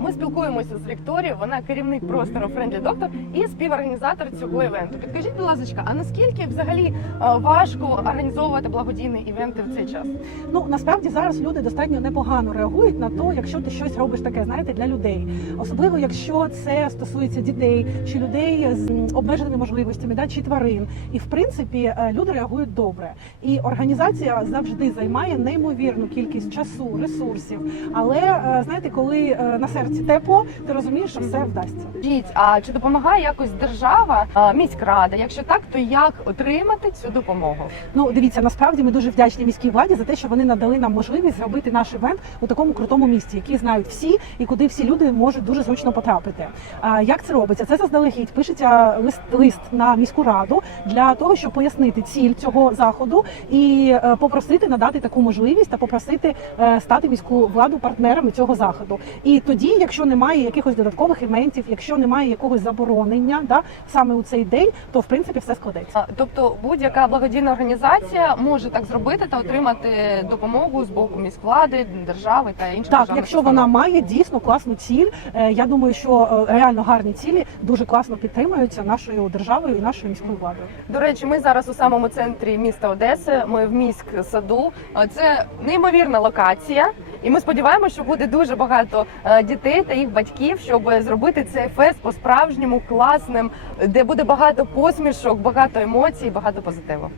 Ми спілкуємося з Вікторією. Вона керівник простору Friendly Doctor і співорганізатор цього івенту. Підкажіть, будь ласка, а наскільки взагалі е, важко організовувати благодійні івенти в цей час? Ну насправді зараз люди достатньо непогано реагують на то, якщо ти щось робиш таке, знаєте, для людей, особливо якщо це стосується дітей чи людей з обмеженими можливостями, да, чи тварин. І в принципі е, люди реагують добре. І організація завжди займає неймовірну кількість часу, ресурсів. Але е, знаєте, коли на серці тепло, ти розумієш, що все вдасться. Скажіть, а чи допомагає якось держава, міськрада? Якщо так, то як отримати цю допомогу? Ну, дивіться, насправді ми дуже вдячні міській владі за те, що вони надали нам можливість зробити наш івент у такому крутому місці, який знають всі, і куди всі люди можуть дуже зручно потрапити. А як це робиться? Це заздалегідь пишеться лист, лист на міську раду для того, щоб пояснити ціль цього заходу і е, попросити надати таку можливість та попросити е, стати міську владу партнерами цього заходу. І тоді, якщо немає якихось додаткових івентів, якщо немає якогось заборонення, да саме у цей день, то в принципі все складеться. Тобто будь-яка благодійна організація може так зробити та отримати допомогу з боку міськвлади, держави та інших Так, якщо вона має дійсно класну ціль, е, я думаю, що е, реально гарні цілі дуже класно підтримуються нашою державою і нашою міською владою. До речі, ми зараз у самому центрі міста Одеси. Ми в міськ саду. Це неймовірна локація, і ми сподіваємося, що буде дуже багато е, дітей та їх батьків, щоб зробити цей фест по-справжньому класним, де буде багато посмішок, багато емоцій, багато позитиву.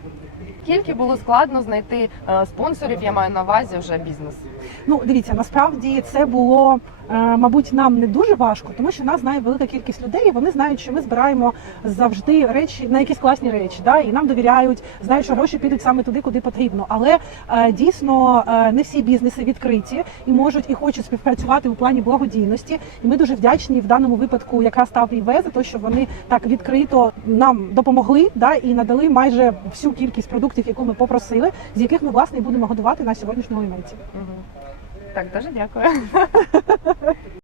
Скільки було складно знайти е, спонсорів, я маю на увазі вже бізнес. Ну, дивіться, насправді це було, е, мабуть, нам не дуже важко, тому що нас знає велика кількість людей. і Вони знають, що ми збираємо завжди речі на якісь класні речі, да, і нам довіряють, знають, що гроші підуть саме туди, куди потрібно. Але е, дійсно не всі бізнеси відкриті і можуть і хочуть співпрацювати у плані благодійності. І ми дуже вдячні в даному випадку, якраз став ІВ, за те, що вони так відкрито нам допомогли, да, і надали майже всю кількість продуктів, яку ми попросили, з яких ми власне будемо годувати на сьогоднішньому івенті. Так, дуже дякую.